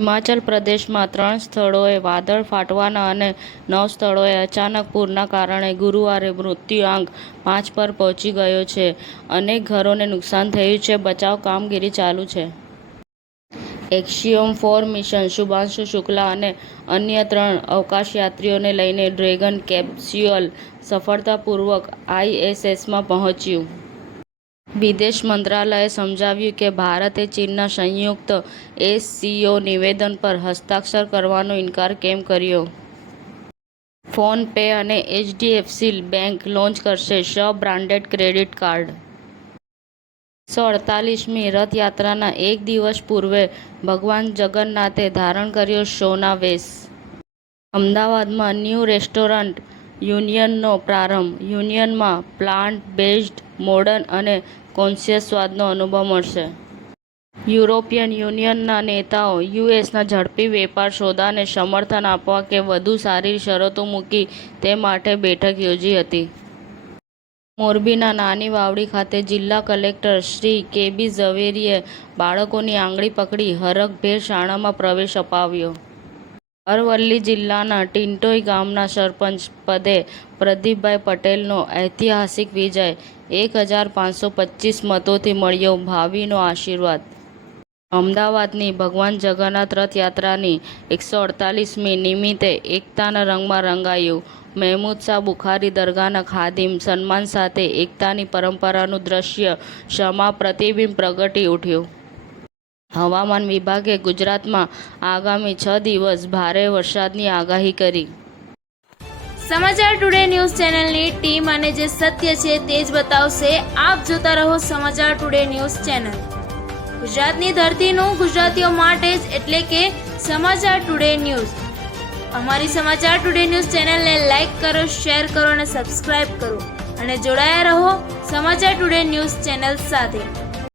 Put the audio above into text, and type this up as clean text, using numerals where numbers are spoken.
હિમાચલ પ્રદેશમાં 3 સ્થળોએ વાદળ ફાટવાના અને 9 સ્થળોએ અચાનક પૂરના કારણે ગુરુવારે મૃત્યુઆંક 5 પર પહોંચી ગયો છે. અનેક ઘરોને નુકસાન થયું છે. બચાવ કામગીરી ચાલુ છે. એક્સિયોમ 4 મિશન શુભાંશુ શુક્લા અને અન્ય 3 અવકાશયાત્રીઓને લઈને ડ્રેગન કેપ્સ્યુલ સફળતાપૂર્વક આઈએસએસમાં પહોંચ્યું. વિદેશ મંત્રાલયે સમજાવ્યું કે ભારતે ચીનના સંયુક્ત એસસીઓ નિવેદન પર હસ્તાક્ષર કરવાનો ઇનકાર કેમ કર્યો. ફોન પે અને એચડીએફસી બેંક લોન્ચ કરશે બ્રાન્ડેડ ક્રેડિટ કાર્ડ. 148મી રથયાત્રાના એક દિવસ પૂર્વે ભગવાન જગન્નાથે ધારણ કર્યો સોના વેશ. અમદાવાદમાં ન્યૂ રેસ્ટોરન્ટ યુનિયનનો પ્રારંભ. યુનિયનમાં પ્લાન્ટ બેઝડ, મોડર્ન અને કોન્શિયસ સ્વાદનો અનુભવ મળશે. યુરોપિયન યુનિયનના નેતાઓ યુએસના ઝડપી વેપાર સોદાને સમર્થન આપવા કે વધુ સારી શરતો મૂકી તે માટે બેઠક યોજી હતી. મોરબીના નાની વાવડી ખાતે જિલ્લા કલેક્ટર શ્રી કેબી ઝવેરીએ બાળકોની આંગળી પકડી હરખભેર શાળામાં પ્રવેશ અપાવ્યો. અરવલ્લી જિલ્લાના ટિંટોઈ ગામના સરપંચ પદે પ્રદીપભાઈ પટેલનો ઐતિહાસિક વિજય. 1525 મતોથી મળ્યો ભાવિનો આશીર્વાદ. અમદાવાદની ભગવાન જગન્નાથ રથયાત્રાની 148મી નિમિત્તે એકતાના રંગમાં રંગાયું. મહેમૂદ બુખારી દરગાહના ખાદિમ સન્માન સાથે એકતાની પરંપરાનું દ્રશ્ય ક્ષમા પ્રતિબિંબ પ્રગટી ઉઠ્યું. હવામાન વિભાગે ગુજરાતમાં આગામી 6 દિવસ ભારે વરસાદની આગાહી કરી. સમાચાર ટુડે ન્યૂઝ ચેનલની ટીમ અને જે સત્ય છે તે જ બતાવશે. આપ જોતા રહો સમાચાર ટુડે ન્યૂઝ ચેનલ. ગુજરાતની ધરતીનું ગુજરાતીઓ માટે જ, એટલે કે સમાચાર ટુડે ન્યૂઝ. અમારી સમાચાર ટુડે ન્યૂઝ ચેનલને લાઈક કરો, શેર કરો અને સબસ્ક્રાઇબ કરો અને જોડાયા રહો સમાચાર ટુડે ન્યૂઝ ચેનલ સાથે.